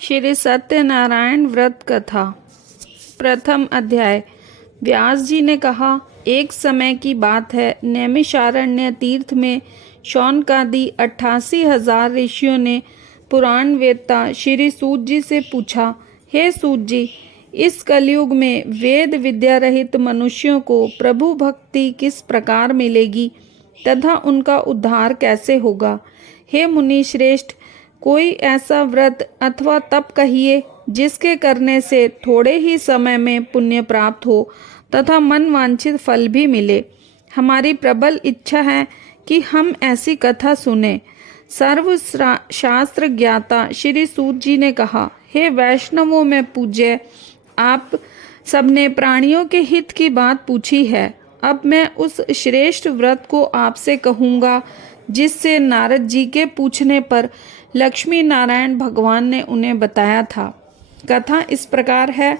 श्री सत्यनारायण व्रत कथा। प्रथम अध्याय। व्यास जी ने कहा, एक समय की बात है, नैमिषारण्य तीर्थ में शौनकादि 88,000 ऋषियों ने पुराण वेदता श्री सूत जी से पूछा, हे सूत जी, इस कलयुग में वेद विद्या रहित मनुष्यों को प्रभु भक्ति किस प्रकार मिलेगी तथा उनका उद्धार कैसे होगा। हे मुनि श्रेष्ठ, कोई ऐसा व्रत अथवा तप कहिए जिसके करने से थोड़े ही समय में पुण्य प्राप्त हो तथा मन वांछित फल भी मिले। हमारी प्रबल इच्छा है कि हम ऐसी कथा सुने। सर्व शास्त्र ज्ञाता श्री सूत जी ने कहा, हे वैष्णवों में पूज्य, आप सबने प्राणियों के हित की बात पूछी है। अब मैं उस श्रेष्ठ व्रत को आपसे कहूँगा जिससे नारद जी के पूछने पर लक्ष्मी नारायण भगवान ने उन्हें बताया था। कथा इस प्रकार है,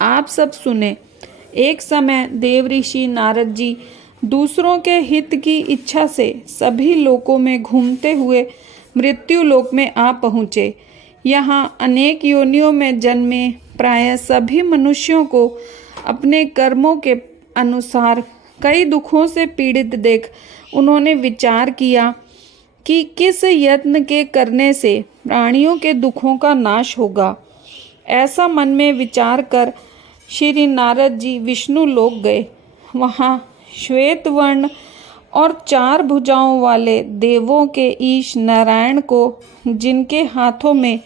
आप सब सुने। एक समय देव ऋषि नारद जी दूसरों के हित की इच्छा से सभी लोकों में घूमते हुए मृत्यु लोक में आ पहुँचे। यहाँ अनेक योनियों में जन्मे प्रायः सभी मनुष्यों को अपने कर्मों के अनुसार कई दुखों से पीड़ित देख उन्होंने विचार किया कि किस यत्न के करने से प्राणियों के दुखों का नाश होगा। ऐसा मन में विचार कर श्री नारद जी विष्णु लोक गए। वहाँ श्वेत वर्ण और 4 भुजाओं वाले देवों के ईश नारायण को, जिनके हाथों में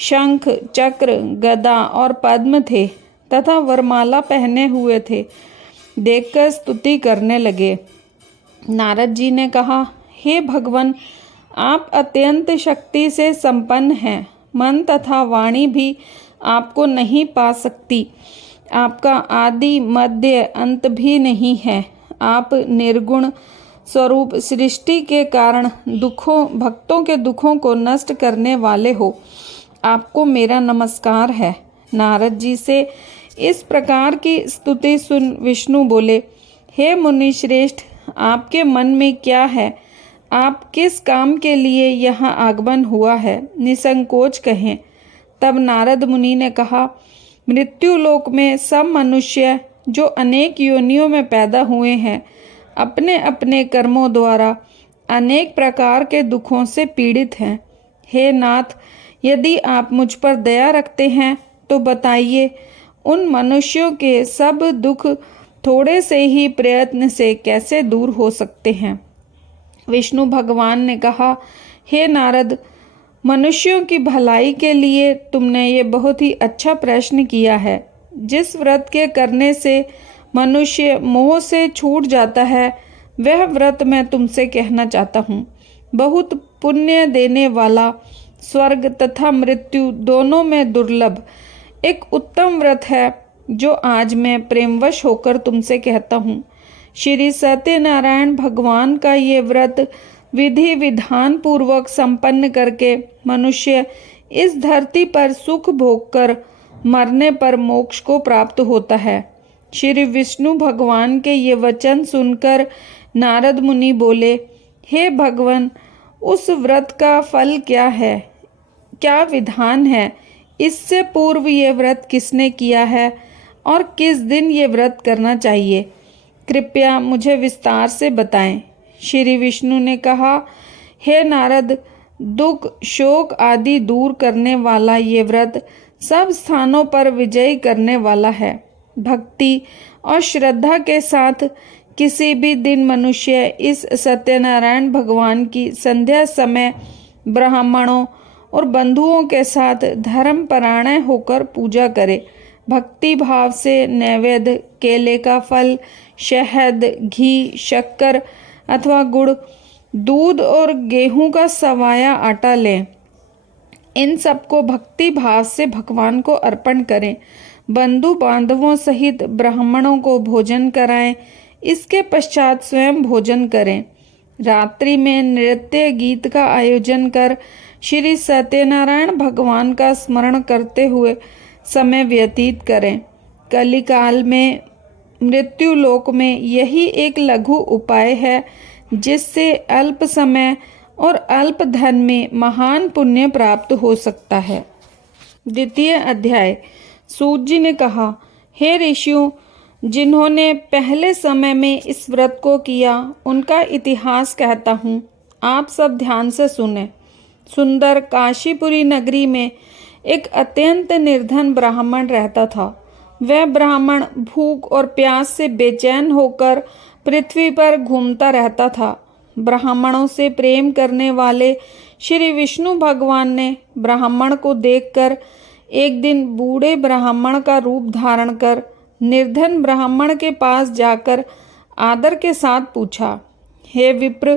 शंख चक्र गदा और पद्म थे तथा वरमाला पहने हुए थे, देखकर स्तुति करने लगे। नारद जी ने कहा, हे भगवान, आप अत्यंत शक्ति से संपन्न हैं। मन तथा वाणी भी आपको नहीं पा सकती। आपका आदि मध्य अंत भी नहीं है। आप निर्गुण स्वरूप सृष्टि के कारण भक्तों के दुखों को नष्ट करने वाले हो। आपको मेरा नमस्कार है। नारद जी से इस प्रकार की स्तुति सुन विष्णु बोले, हे मुनि श्रेष्ठ, आपके मन में क्या है? आप किस काम के लिए यहाँ आगमन हुआ है? निसंकोच कहें। तब नारद मुनि ने कहा, मृत्यु लोक में सब मनुष्य जो अनेक योनियों में पैदा हुए हैं, अपने अपने कर्मों द्वारा अनेक प्रकार के दुखों से पीड़ित हैं। हे नाथ, यदि आप मुझ पर दया रखते हैं तो बताइए, उन मनुष्यों के सब दुख थोड़े से ही प्रयत्न से कैसे दूर हो सकते हैं। विष्णु भगवान ने कहा, हे नारद, मनुष्यों की भलाई के लिए तुमने ये बहुत ही अच्छा प्रश्न किया है। जिस व्रत के करने से मनुष्य मोह से छूट जाता है, वह व्रत मैं तुमसे कहना चाहता हूँ। बहुत पुण्य देने वाला, स्वर्ग तथा मृत्यु दोनों में दुर्लभ एक उत्तम व्रत है, जो आज मैं प्रेमवश होकर तुमसे कहता हूँ। श्री सत्यनारायण भगवान का ये व्रत विधि विधान पूर्वक संपन्न करके मनुष्य इस धरती पर सुख भोग कर मरने पर मोक्ष को प्राप्त होता है। श्री विष्णु भगवान के ये वचन सुनकर नारद मुनि बोले, हे भगवान, उस व्रत का फल क्या है, क्या विधान है? इससे पूर्व ये व्रत किसने किया है और किस दिन ये व्रत करना चाहिए? कृपया मुझे विस्तार से बताएं। श्री विष्णु ने कहा, हे नारद, दुख शोक आदि दूर करने वाला ये व्रत सब स्थानों पर विजय करने वाला है। भक्ति और श्रद्धा के साथ किसी भी दिन मनुष्य इस सत्यनारायण भगवान की संध्या समय ब्राह्मणों और बंधुओं के साथ धर्म परायण होकर पूजा करे। भक्ति भाव से नैवेद्य, केले का फल, शहद, घी, शक्कर अथवा गुड़, दूध और गेहूं का सवाया आटा लें। इन सबको भक्ति भाव से भगवान को अर्पण करें। बंधु बांधवों सहित ब्राह्मणों को भोजन कराएं। इसके पश्चात स्वयं भोजन करें। रात्रि में नृत्य गीत का आयोजन कर श्री सत्यनारायण भगवान का स्मरण करते हुए समय व्यतीत करें। कलिकाल में मृत्यु लोक में यही एक लघु उपाय है जिससे अल्प समय और अल्प धन में महान पुण्य प्राप्त हो सकता है। द्वितीय अध्याय। सूत जी ने कहा, हे ऋषियों, जिन्होंने पहले समय में इस व्रत को किया उनका इतिहास कहता हूँ, आप सब ध्यान से सुने। सुंदर काशीपुरी नगरी में एक अत्यंत निर्धन ब्राह्मण रहता था। वह ब्राह्मण भूख और प्यास से बेचैन होकर पृथ्वी पर घूमता रहता था। ब्राह्मणों से प्रेम करने वाले श्री विष्णु भगवान ने ब्राह्मण को देखकर एक दिन बूढ़े ब्राह्मण का रूप धारण कर निर्धन ब्राह्मण के पास जाकर आदर के साथ पूछा, हे विप्र,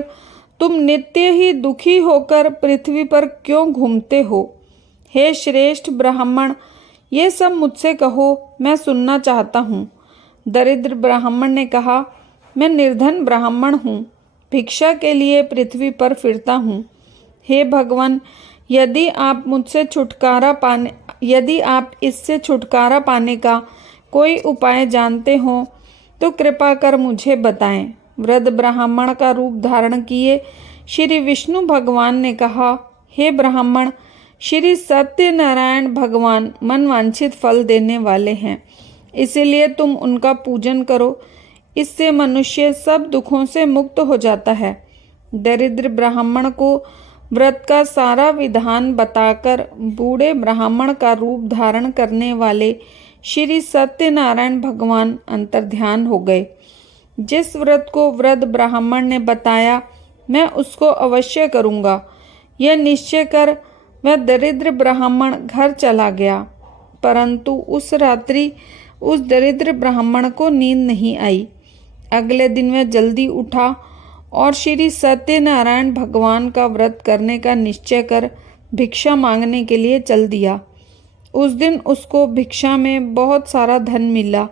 तुम नित्य ही दुखी होकर पृथ्वी पर क्यों घूमते हो? हे श्रेष्ठ ब्राह्मण, ये सब मुझसे कहो, मैं सुनना चाहता हूँ। दरिद्र ब्राह्मण ने कहा, मैं निर्धन ब्राह्मण हूँ, भिक्षा के लिए पृथ्वी पर फिरता हूँ। हे भगवान, यदि आप इससे छुटकारा पाने का कोई उपाय जानते हो तो कृपा कर मुझे बताएं। वृद्ध ब्राह्मण का रूप धारण किए श्री विष्णु भगवान ने कहा, हे ब्राह्मण, श्री सत्यनारायण भगवान मनवांछित फल देने वाले हैं, इसीलिए तुम उनका पूजन करो। इससे मनुष्य सब दुखों से मुक्त हो जाता है। दरिद्र ब्राह्मण को व्रत का सारा विधान बताकर बूढ़े ब्राह्मण का रूप धारण करने वाले श्री सत्यनारायण भगवान अंतर्ध्यान हो गए। जिस व्रत को वृद्ध ब्राह्मण ने बताया, मैं उसको अवश्य करूँगा, यह निश्चय कर वह दरिद्र ब्राह्मण घर चला गया। परंतु उस रात्रि उस दरिद्र ब्राह्मण को नींद नहीं आई। अगले दिन वह जल्दी उठा और श्री सत्यनारायण भगवान का व्रत करने का निश्चय कर भिक्षा मांगने के लिए चल दिया। उस दिन उसको भिक्षा में बहुत सारा धन मिला,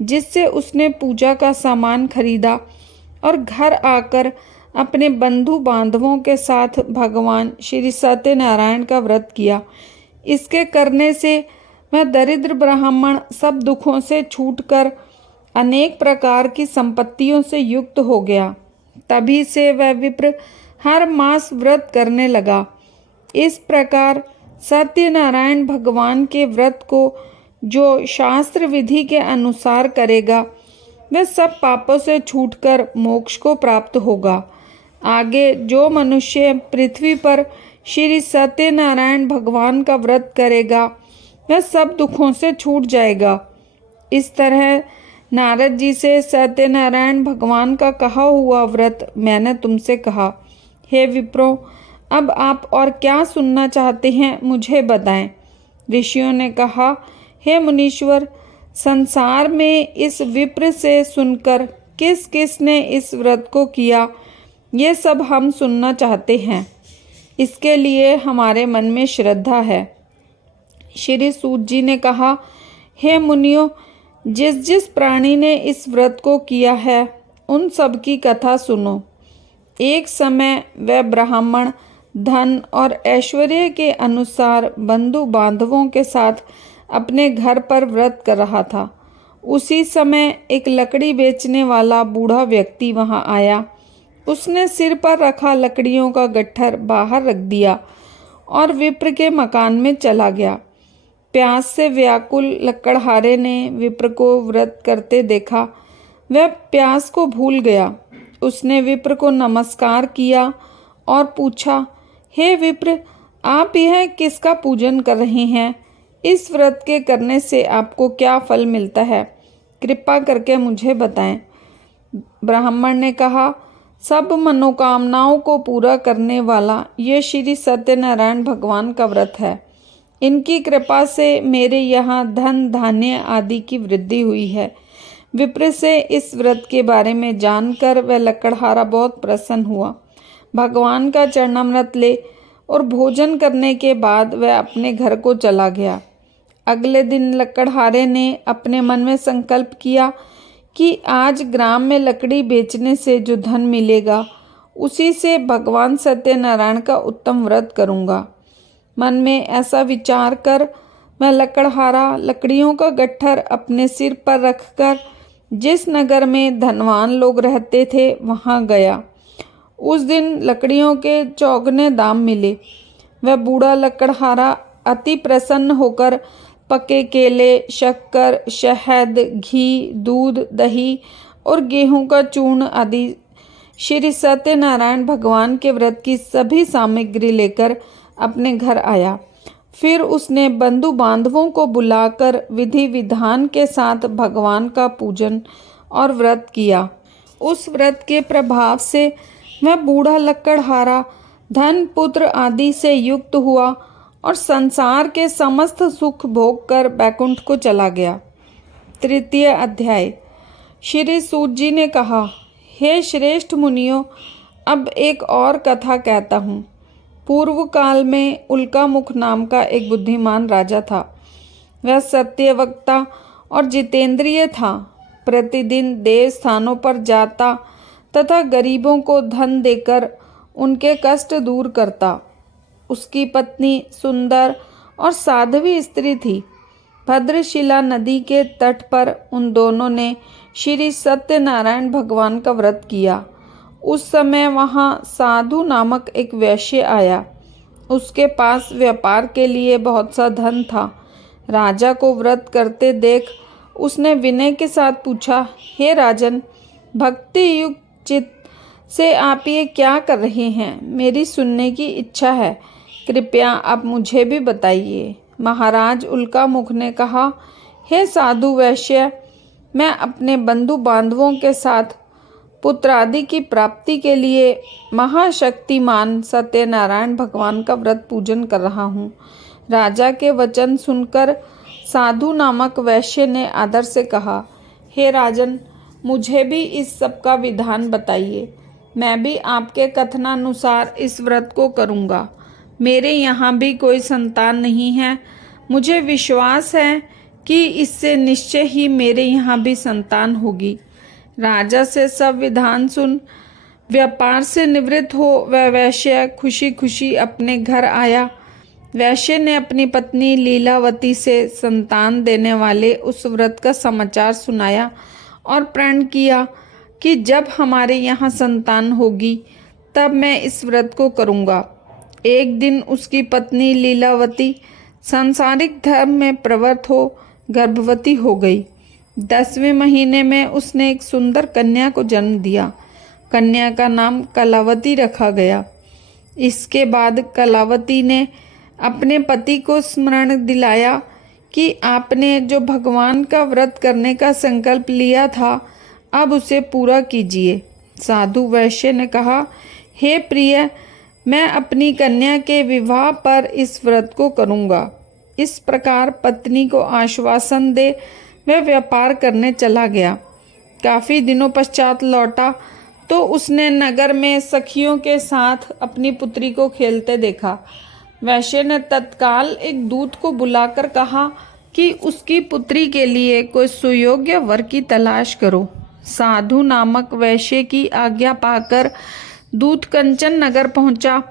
जिससे उसने पूजा का सामान खरीदा और घर आकर अपने बंधु बांधवों के साथ भगवान श्री सत्यनारायण का व्रत किया। इसके करने से वह दरिद्र ब्राह्मण सब दुखों से छूटकर अनेक प्रकार की संपत्तियों से युक्त हो गया। तभी से वह विप्र हर मास व्रत करने लगा। इस प्रकार सत्यनारायण भगवान के व्रत को जो शास्त्र विधि के अनुसार करेगा, वह सब पापों से छूटकर मोक्ष को प्राप्त होगा। आगे जो मनुष्य पृथ्वी पर श्री सत्यनारायण भगवान का व्रत करेगा, वह सब दुखों से छूट जाएगा। इस तरह नारद जी से सत्यनारायण भगवान का कहा हुआ व्रत मैंने तुमसे कहा। हे विप्रो, अब आप और क्या सुनना चाहते हैं, मुझे बताएं। ऋषियों ने कहा, हे मुनीश्वर, संसार में इस विप्र से सुनकर किस किस ने इस व्रत को किया, ये सब हम सुनना चाहते हैं। इसके लिए हमारे मन में श्रद्धा है। श्री सूत जी ने कहा, हे मुनियों, जिस जिस प्राणी ने इस व्रत को किया है उन सब की कथा सुनो। एक समय वह ब्राह्मण धन और ऐश्वर्य के अनुसार बंधु बांधवों के साथ अपने घर पर व्रत कर रहा था। उसी समय एक लकड़ी बेचने वाला बूढ़ा व्यक्ति वहां आया। उसने सिर पर रखा लकड़ियों का गट्ठर बाहर रख दिया और विप्र के मकान में चला गया। प्यास से व्याकुल लकड़हारे ने विप्र को व्रत करते देखा। वह प्यास को भूल गया। उसने विप्र को नमस्कार किया और पूछा, हे विप्र, आप यह किसका पूजन कर रहे हैं? इस व्रत के करने से आपको क्या फल मिलता है? कृपा करके मुझे बताएं। ब्राह्मण ने कहा, सब मनोकामनाओं को पूरा करने वाला ये श्री सत्यनारायण भगवान का व्रत है। इनकी कृपा से मेरे यहाँ धन धान्य आदि की वृद्धि हुई है। विप्र से इस व्रत के बारे में जानकर वह लकड़हारा बहुत प्रसन्न हुआ। भगवान का चरणामृत ले और भोजन करने के बाद वह अपने घर को चला गया। अगले दिन लकड़हारे ने अपने मन में संकल्प किया कि आज ग्राम में लकड़ी बेचने से जो धन मिलेगा उसी से भगवान सत्यनारायण का उत्तम व्रत करूँगा। मन में ऐसा विचार कर वह लकड़हारा लकड़ियों का गट्ठर अपने सिर पर रखकर जिस नगर में धनवान लोग रहते थे वहाँ गया। उस दिन लकड़ियों के चौगने दाम मिले। वह बूढ़ा लकड़हारा अति प्रसन्न होकर पके केले, शक्कर, शहद, घी, दूध, दही और गेहूं का चूर्ण आदि श्री सत्यनारायण भगवान के व्रत की सभी सामग्री लेकर अपने घर आया। फिर उसने बंधु बांधवों को बुलाकर विधि विधान के साथ भगवान का पूजन और व्रत किया। उस व्रत के प्रभाव से वह बूढ़ा लकड़हारा धन पुत्र आदि से युक्त हुआ और संसार के समस्त सुख भोग कर बैकुंठ को चला गया। तृतीय अध्याय। श्री सूत जी ने कहा, हे श्रेष्ठ मुनियों, अब एक और कथा कहता हूँ। पूर्व काल में उल्कामुख नाम का एक बुद्धिमान राजा था। वह सत्यवक्ता और जितेंद्रिय था। प्रतिदिन देव स्थानों पर जाता तथा गरीबों को धन देकर उनके कष्ट दूर करता। उसकी पत्नी सुंदर और साध्वी स्त्री थी। भद्रशिला नदी के तट पर उन दोनों ने श्री सत्यनारायण भगवान का व्रत किया। उस समय वहाँ साधु नामक एक वैश्य आया। उसके पास व्यापार के लिए बहुत सा धन था। राजा को व्रत करते देख उसने विनय के साथ पूछा, हे राजन, भक्ति युक्त चित्त से आप ये क्या कर रहे हैं? मेरी सुनने की इच्छा है, कृपया आप मुझे भी बताइए। महाराज उल्कामुख ने कहा, हे साधु वैश्य, मैं अपने बंधु बांधवों के साथ पुत्र आदि की प्राप्ति के लिए महाशक्तिमान सत्यनारायण भगवान का व्रत पूजन कर रहा हूँ। राजा के वचन सुनकर साधु नामक वैश्य ने आदर से कहा, हे राजन, मुझे भी इस सब का विधान बताइए। मैं भी आपके कथनानुसार इस व्रत को करूँगा। मेरे यहाँ भी कोई संतान नहीं है। मुझे विश्वास है कि इससे निश्चय ही मेरे यहाँ भी संतान होगी। राजा से सब विधान सुन व्यापार से निवृत्त हो वह वैश्य खुशी खुशी अपने घर आया। वैश्य ने अपनी पत्नी लीलावती से संतान देने वाले उस व्रत का समाचार सुनाया और प्रण किया कि जब हमारे यहाँ संतान होगी तब मैं इस व्रत को करूँगा। एक दिन उसकी पत्नी लीलावती सांसारिक धर्म में प्रवृत्त हो गर्भवती हो गई। 10वें महीने में उसने एक सुंदर कन्या को जन्म दिया। कन्या का नाम कलावती रखा गया। इसके बाद कलावती ने अपने पति को स्मरण दिलाया कि आपने जो भगवान का व्रत करने का संकल्प लिया था, अब उसे पूरा कीजिए। साधु वैश्य ने कहा, हे प्रिय, मैं अपनी कन्या के विवाह पर इस व्रत को करूँगा। इस प्रकार पत्नी को आश्वासन दे वह व्यापार करने चला गया। काफ़ी दिनों पश्चात लौटा तो उसने नगर में सखियों के साथ अपनी पुत्री को खेलते देखा। वैश्य ने तत्काल एक दूत को बुलाकर कहा कि उसकी पुत्री के लिए कोई सुयोग्य वर की तलाश करो। साधु नामक वैश्य की आज्ञा पाकर दूत कंचन नगर पहुंचा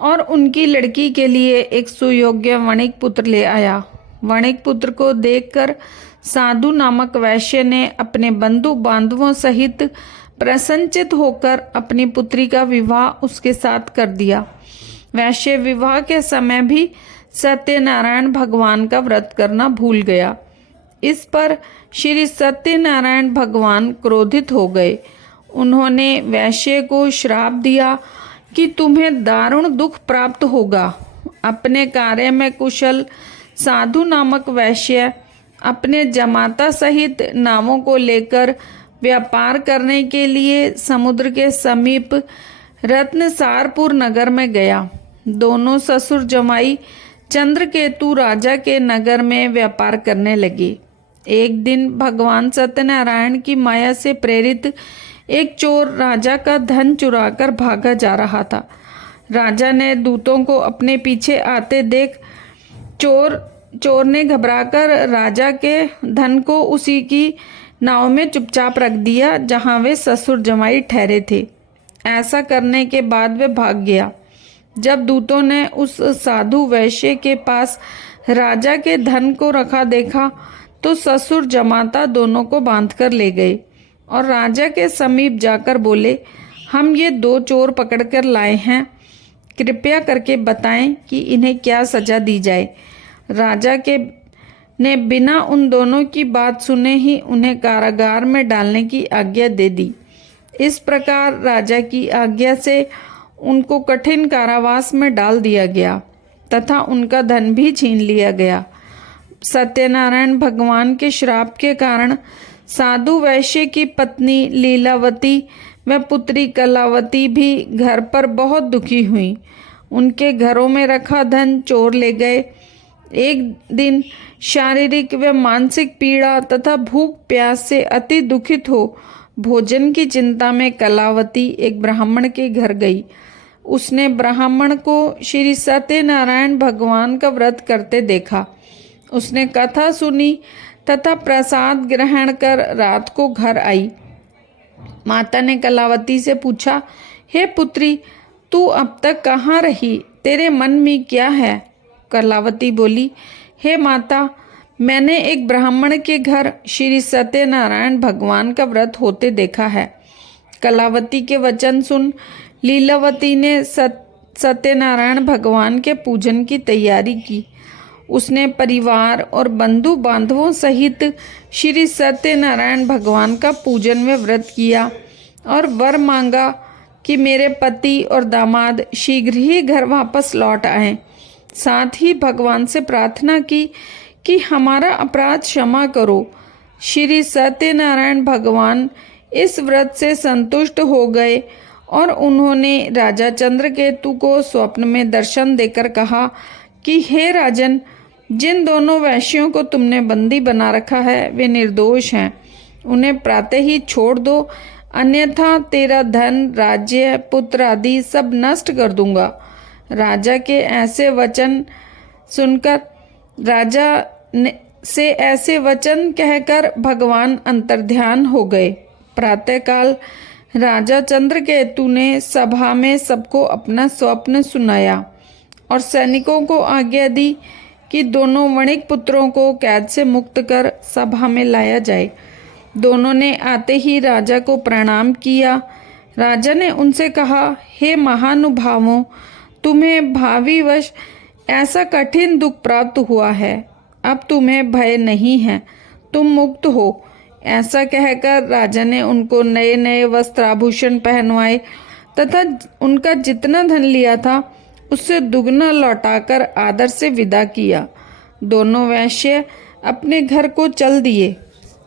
और उनकी लड़की के लिए एक सुयोग्य वणिक पुत्र ले आया। वणिक पुत्र को देखकर साधु नामक वैश्य ने अपने बंधु बांधवों सहित प्रसन्नचित होकर अपनी पुत्री का विवाह उसके साथ कर दिया। वैश्य विवाह के समय भी सत्यनारायण भगवान का व्रत करना भूल गया। इस पर श्री सत्यनारायण भगवान क्रोधित हो गए। उन्होंने वैश्य को श्राप दिया कि तुम्हें दारुण दुख प्राप्त होगा। अपने कार्य में कुशल साधु नामक वैश्य अपने जमाता सहित नावों को लेकर व्यापार करने के लिए समुद्र के समीप रत्नसारपुर नगर में गया। दोनों ससुर जमाई चंद्रकेतु राजा के नगर में व्यापार करने लगे। एक दिन भगवान सत्यनारायण की माया से प्रेरित एक चोर राजा का धन चुराकर भागा जा रहा था। राजा ने दूतों को अपने पीछे आते देख चोर ने घबराकर राजा के धन को उसी की नाव में चुपचाप रख दिया जहां वे ससुर जमाई ठहरे थे। ऐसा करने के बाद वे भाग गया। जब दूतों ने उस साधु वैश्य के पास राजा के धन को रखा देखा तो ससुर जमाता दोनों को बांधकर ले गए और राजा के समीप जाकर बोले, हम ये 2 चोर पकड़कर लाए हैं। कृपया करके बताएं कि इन्हें क्या सजा दी जाए। राजा के ने बिना उन दोनों की बात सुने ही उन्हें कारागार में डालने की आज्ञा दे दी। इस प्रकार राजा की आज्ञा से उनको कठिन कारावास में डाल दिया गया तथा उनका धन भी छीन लिया गया। सत्यनारायण भगवान के श्राप के कारण साधु वैश्य की पत्नी लीलावती व पुत्री कलावती भी घर पर बहुत दुखी हुई। उनके घरों में रखा धन चोर ले गए। एक दिन शारीरिक व मानसिक पीड़ा तथा भूख प्यास से अति दुखित हो भोजन की चिंता में कलावती एक ब्राह्मण के घर गई। उसने ब्राह्मण को श्री सत्यनारायण भगवान का व्रत करते देखा। उसने कथा सुनी तथा प्रसाद ग्रहण कर रात को घर आई। माता ने कलावती से पूछा, हे पुत्री, तू अब तक कहाँ रही? तेरे मन में क्या है? कलावती बोली, हे माता, मैंने एक ब्राह्मण के घर श्री सत्यनारायण भगवान का व्रत होते देखा है। कलावती के वचन सुन लीलावती ने सत्यनारायण भगवान के पूजन की तैयारी की। उसने परिवार और बंधु बांधवों सहित श्री सत्यनारायण भगवान का पूजन व व्रत किया और वर मांगा कि मेरे पति और दामाद शीघ्र ही घर वापस लौट आएं। साथ ही भगवान से प्रार्थना की कि हमारा अपराध क्षमा करो। श्री सत्यनारायण भगवान इस व्रत से संतुष्ट हो गए और उन्होंने राजा चंद्रकेतु को स्वप्न में दर्शन देकर कहा कि हे राजन, जिन दोनों वैश्यों को तुमने बंदी बना रखा है वे निर्दोष हैं। उन्हें प्रातः ही छोड़ दो, अन्यथा तेरा धन, राज्य, पुत्र आदि सब नष्ट कर दूंगा। राजा के ऐसे वचन सुनकर से ऐसे वचन कहकर भगवान अंतर्ध्यान हो गए। प्रातःकाल राजा चंद्रकेतु ने सभा में सबको अपना स्वप्न सुनाया और सैनिकों को आज्ञा दी कि दोनों वणिक पुत्रों को कैद से मुक्त कर सभा में लाया जाए। दोनों ने आते ही राजा को प्रणाम किया। राजा ने उनसे कहा, हे महानुभावों, तुम्हें भावीवश ऐसा कठिन दुख प्राप्त हुआ है। अब तुम्हें भय नहीं है, तुम मुक्त हो। ऐसा कहकर राजा ने उनको नए नए वस्त्राभूषण पहनवाए तथा उनका जितना धन लिया था उससे दुगना लौटाकर आदर से विदा किया। दोनों वैश्य अपने घर को चल दिए।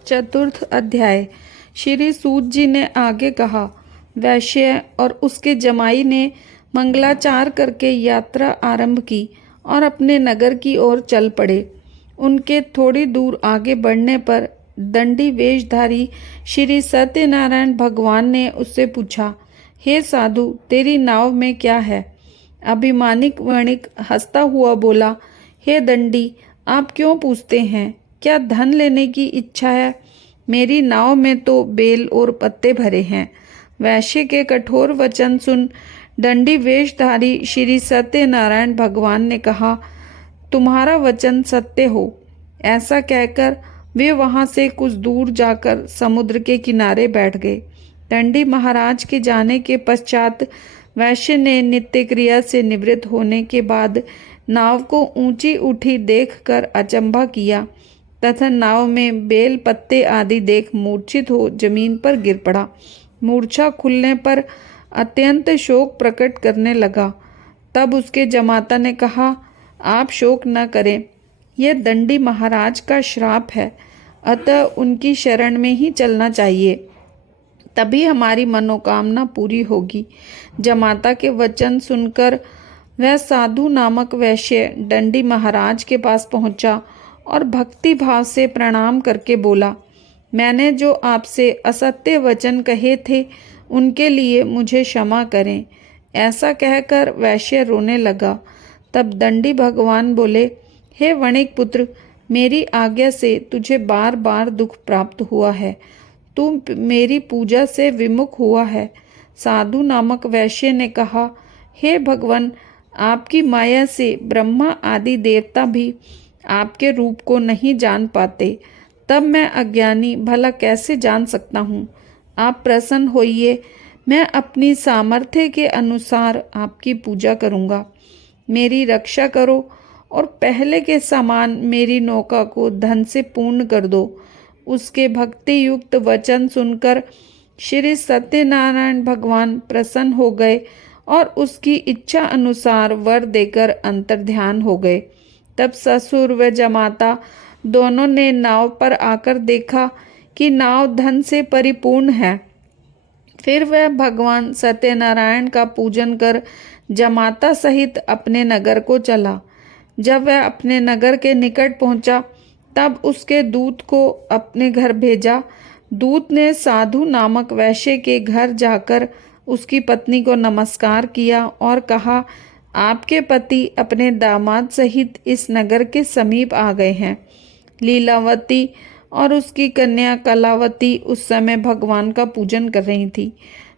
चतुर्थ अध्याय। श्री सूत जी ने आगे कहा, वैश्य और उसके जमाई ने मंगलाचार करके यात्रा आरंभ की और अपने नगर की ओर चल पड़े। उनके थोड़ी दूर आगे बढ़ने पर दंडी वेशधारी श्री सत्यनारायण भगवान ने उससे पूछा, हे साधु, तेरी नाव में क्या है? अभिमानिक वणिक हंसता हुआ बोला, हे दंडी, आप क्यों पूछते हैं? क्या धन लेने की इच्छा है? मेरी नाव में तो बेल और पत्ते भरे हैं। वैश्य के कठोर वचन सुन दंडी वेशधारी श्री सत्यनारायण भगवान ने कहा, तुम्हारा वचन सत्य हो। ऐसा कहकर वे वहां से कुछ दूर जाकर समुद्र के किनारे बैठ गए। दंडी महाराज के जाने के पश्चात वैश्य ने नित्य क्रिया से निवृत्त होने के बाद नाव को ऊंची उठी देखकर अचंभा किया तथा नाव में बेल पत्ते आदि देख मूर्छित हो जमीन पर गिर पड़ा। मूर्छा खुलने पर अत्यंत शोक प्रकट करने लगा। तब उसके जमाता ने कहा, आप शोक न करें, यह दंडी महाराज का श्राप है, अतः उनकी शरण में ही चलना चाहिए, तभी हमारी मनोकामना पूरी होगी। जमाता के वचन सुनकर वह साधु नामक वैश्य दंडी महाराज के पास पहुंचा और भक्ति भाव से प्रणाम करके बोला, मैंने जो आपसे असत्य वचन कहे थे उनके लिए मुझे क्षमा करें। ऐसा कहकर वैश्य रोने लगा। तब दंडी भगवान बोले, हे वणिक पुत्र, मेरी आज्ञा से तुझे बार बार दुख प्राप्त हुआ है। तू मेरी पूजा से विमुख हुआ है। साधु नामक वैश्य ने कहा, हे भगवान, आपकी माया से ब्रह्मा आदि देवता भी आपके रूप को नहीं जान पाते, तब मैं अज्ञानी भला कैसे जान सकता हूँ। आप प्रसन्न होइए, मैं अपनी सामर्थ्य के अनुसार आपकी पूजा करूँगा। मेरी रक्षा करो और पहले के समान मेरी नौका को धन से पूर्ण कर दो। उसके भक्ति युक्त वचन सुनकर श्री सत्यनारायण भगवान प्रसन्न हो गए और उसकी इच्छा अनुसार वर देकर अंतर्ध्यान हो गए। तब ससुर व जमाता दोनों ने नाव पर आकर देखा कि नाव धन से परिपूर्ण है। फिर वह भगवान सत्यनारायण का पूजन कर जमाता सहित अपने नगर को चला। जब वह अपने नगर के निकट पहुंचा तब उसके दूत को अपने घर भेजा। दूत ने साधु नामक वैश्य के घर जाकर उसकी पत्नी को नमस्कार किया और कहा, आपके पति अपने दामाद सहित इस नगर के समीप आ गए हैं। लीलावती और उसकी कन्या कलावती उस समय भगवान का पूजन कर रही थी।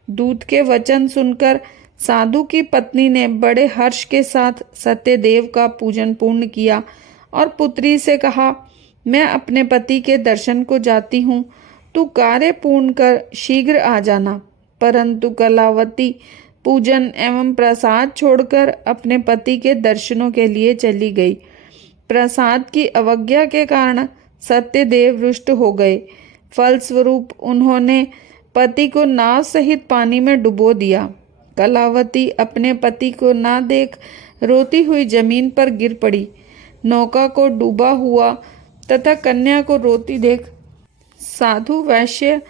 दूत के वचन सुनकर साधु की पत्नी ने बड़े हर्ष के साथ सत्यदेव का पूजन पूर्ण किया और पुत्री से कहा, मैं अपने पति के दर्शन को जाती हूँ, तू कार्य पूर्ण कर शीघ्र आ जाना। परंतु कलावती पूजन एवं प्रसाद छोड़कर अपने पति के दर्शनों के लिए चली गई। प्रसाद की अवज्ञा के कारण सत्यदेव रुष्ट हो गए। फलस्वरूप उन्होंने पति को नाव सहित पानी में डुबो दिया। कलावती अपने पति को ना देख रोती हुई जमीन पर गिर पड़ी। नौका को डूबा हुआ तथा कन्या को रोती देख साधु वैश्य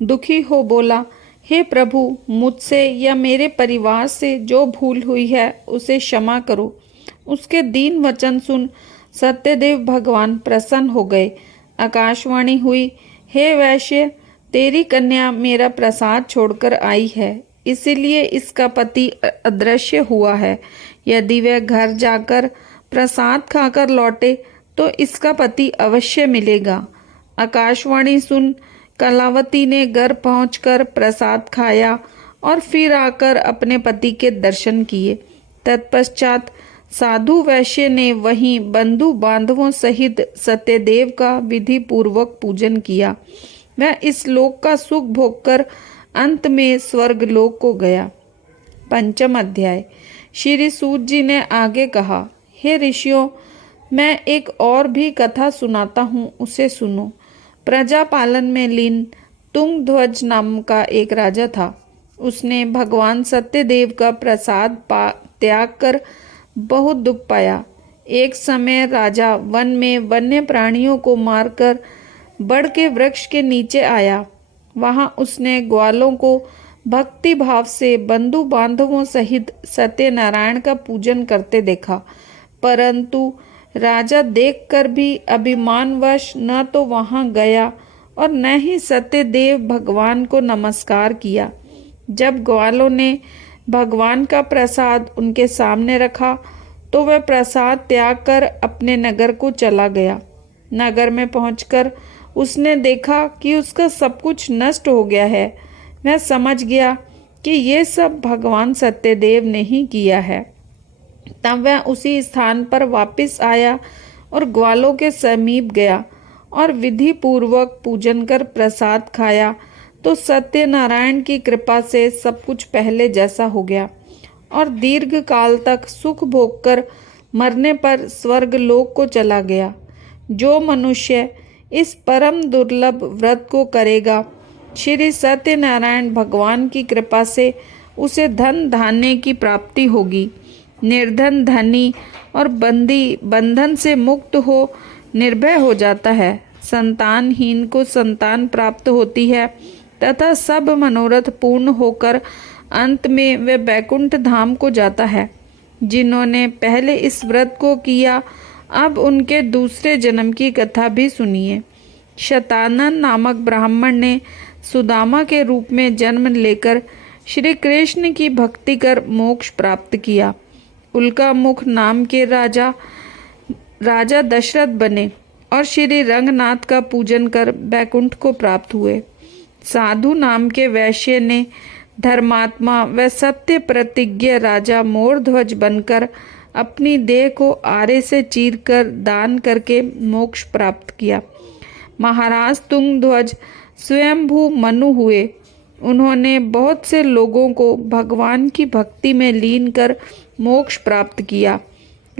दुखी हो बोला, हे प्रभु, मुझसे या मेरे परिवार से जो भूल हुई है उसे क्षमा करो। उसके दीन वचन सुन सत्यदेव भगवान प्रसन्न हो गए। आकाशवाणी हुई, हे वैश्य, तेरी कन्या मेरा प्रसाद छोड़कर आई है, इसीलिए इसका पति अदृश्य हुआ है। यदि वह घर जाकर प्रसाद खाकर लौटे तो इसका पति अवश्य मिलेगा। आकाशवाणी सुन कलावती ने घर पहुंचकर प्रसाद खाया और फिर आकर अपने पति के दर्शन किए। तत्पश्चात साधु वैश्य ने वहीं बंधु बांधवों सहित सत्यदेव का विधि पूर्वक पूजन किया। वह इस लोक का सुख भोगकर अंत में स्वर्ग लोक को गया। पंचम अध्याय। श्री सूत जी ने आगे कहा, हे ऋषियों, मैं एक और भी कथा सुनाता हूँ, उसे सुनो। प्रजा पालन में लीन तुंगध्वज नाम का एक राजा था। उसने भगवान सत्यदेव का प्रसाद त्याग कर बहुत दुख पाया। एक समय राजा वन में वन्य प्राणियों को मारकर बड़ के वृक्ष के नीचे आया। वहां उसने ग्वालों को भक्ति भाव से बंधु बांधवों सहित सत्यनारायण का पूजन करते देखा, परंतु राजा देखकर भी अभिमानवश न तो वहां गया और न ही सत्यदेव भगवान को नमस्कार किया। जब ग्वालों ने भगवान का प्रसाद उनके सामने रखा तो वह प्रसाद त्याग कर अपने नगर को चला गया। नगर में पहुंचकर उसने देखा कि उसका सब कुछ नष्ट हो गया है। वह समझ गया कि ये सब भगवान सत्यदेव ने ही किया है। तब वह उसी स्थान पर वापस आया और ग्वालों के समीप गया और विधि पूर्वक पूजन कर प्रसाद खाया तो सत्यनारायण की कृपा से सब कुछ पहले जैसा हो गया और दीर्घ काल तक सुख भोगकर मरने पर स्वर्ग लोक को चला गया। जो मनुष्य इस परम दुर्लभ व्रत को करेगा, श्री सत्यनारायण भगवान की कृपा से उसे धन धान्य की प्राप्ति होगी। निर्धन धनी और बंदी बंधन से मुक्त हो निर्भय हो जाता है। संतानहीन को संतान प्राप्त होती है तथा सब मनोरथ पूर्ण होकर अंत में वह बैकुंठ धाम को जाता है। जिन्होंने पहले इस व्रत को किया, अब उनके दूसरे जन्म की कथा भी सुनिए। शतानन नामक ब्राह्मण ने सुदामा के रूप में जन्म लेकर श्री कृष्ण की भक्ति कर मोक्ष प्राप्त किया। उल्का मुख नाम के राजा दशरथ बने और श्री रंगनाथ का पूजन कर बैकुंठ को प्राप्त हुए। साधु नाम के वैश्य ने धर्मात्मा व सत्य प्रतिज्ञ राजा मोरध्वज बनकर अपनी देह को आरे से चीरकर दान करके मोक्ष प्राप्त किया। महाराज तुंगध्वज स्वयंभू मनु हुए। उन्होंने बहुत से लोगों को भगवान की भक्ति में लीन कर मोक्ष प्राप्त किया।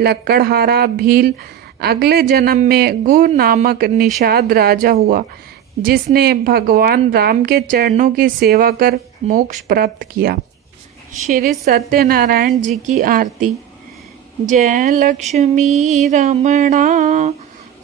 लक्कड़हारा भील अगले जन्म में गुह नामक निषाद राजा हुआ, जिसने भगवान राम के चरणों की सेवा कर मोक्ष प्राप्त किया। श्री सत्यनारायण जी की आरती। जय लक्ष्मी रमणा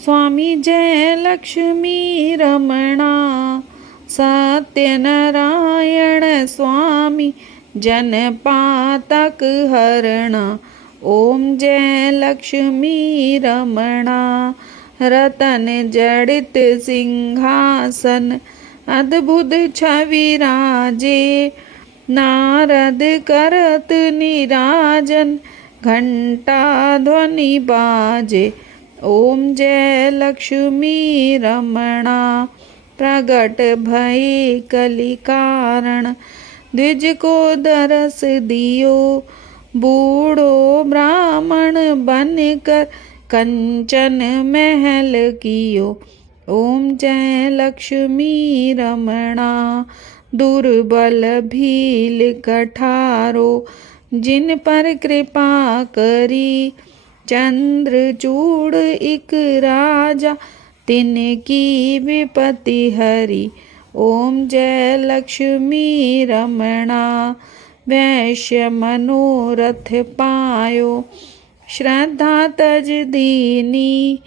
स्वामी, जय लक्ष्मी रमणा, सत्यनारायण स्वामी जन पातक हरणा। ओम जय लक्ष्मी रमणा, रतन जड़ित सिंहासन, अद्भुत छवि राजे, नारद करत निराजन, घंटा ध्वनि बाजे। ओम जय लक्ष्मी रमणा, प्रगट भय कलि कारण, द्विज को दरस दियो, बूढ़ो ब्राह्मण बनकर कंचन महल कियो। ओम जय लक्ष्मी रमणा, दुर्बल भील कठारो, जिन पर कृपा करी, चंद्रचूड़ इक राजा, तिनकी विपत्ति हरी। ओम जय लक्ष्मी रमणा, वैश्य मनोरथ पायो, श्रद्धा तज दीनी,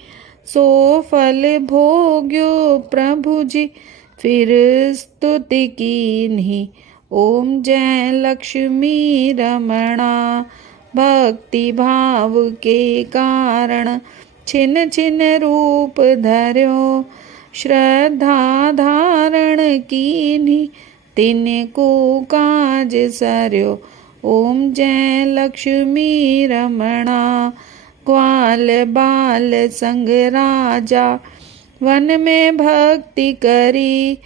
सो फल भोग्यो प्रभु जी, फिर स्तुति कीन्ही। ओम जय लक्ष्मी रमणा, भक्ति भाव के कारण, छिन छिन रूप धर्यो, श्रद्धा धारण कीन्ही, तिनको काज सर्यो। ओम जय लक्ष्मी रमणा, ग्वाल बाल संग राजा, वन में भक्ति करी,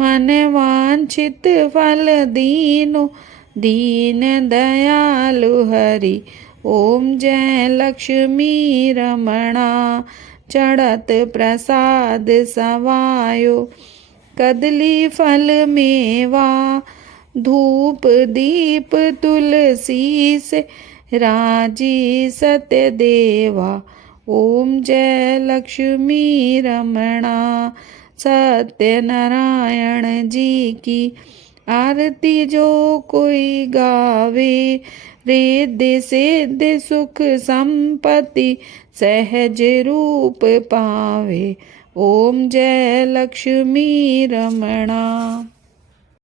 मन वांछित फल दीनो, दीन दयालु हरि। ओम जय लक्ष्मी रमणा, चढ़त प्रसाद सवायो, कदली फल मेवा, धूप दीप तुलसी से, राजी सत्य देवा। ओम जय लक्ष्मी रमणा, सत्यनारायण जी की आरती जो कोई गावे, रिद्धि सिद्धि सुख संपत्ति सहज रूप पावे। ओम जय लक्ष्मी रमणा।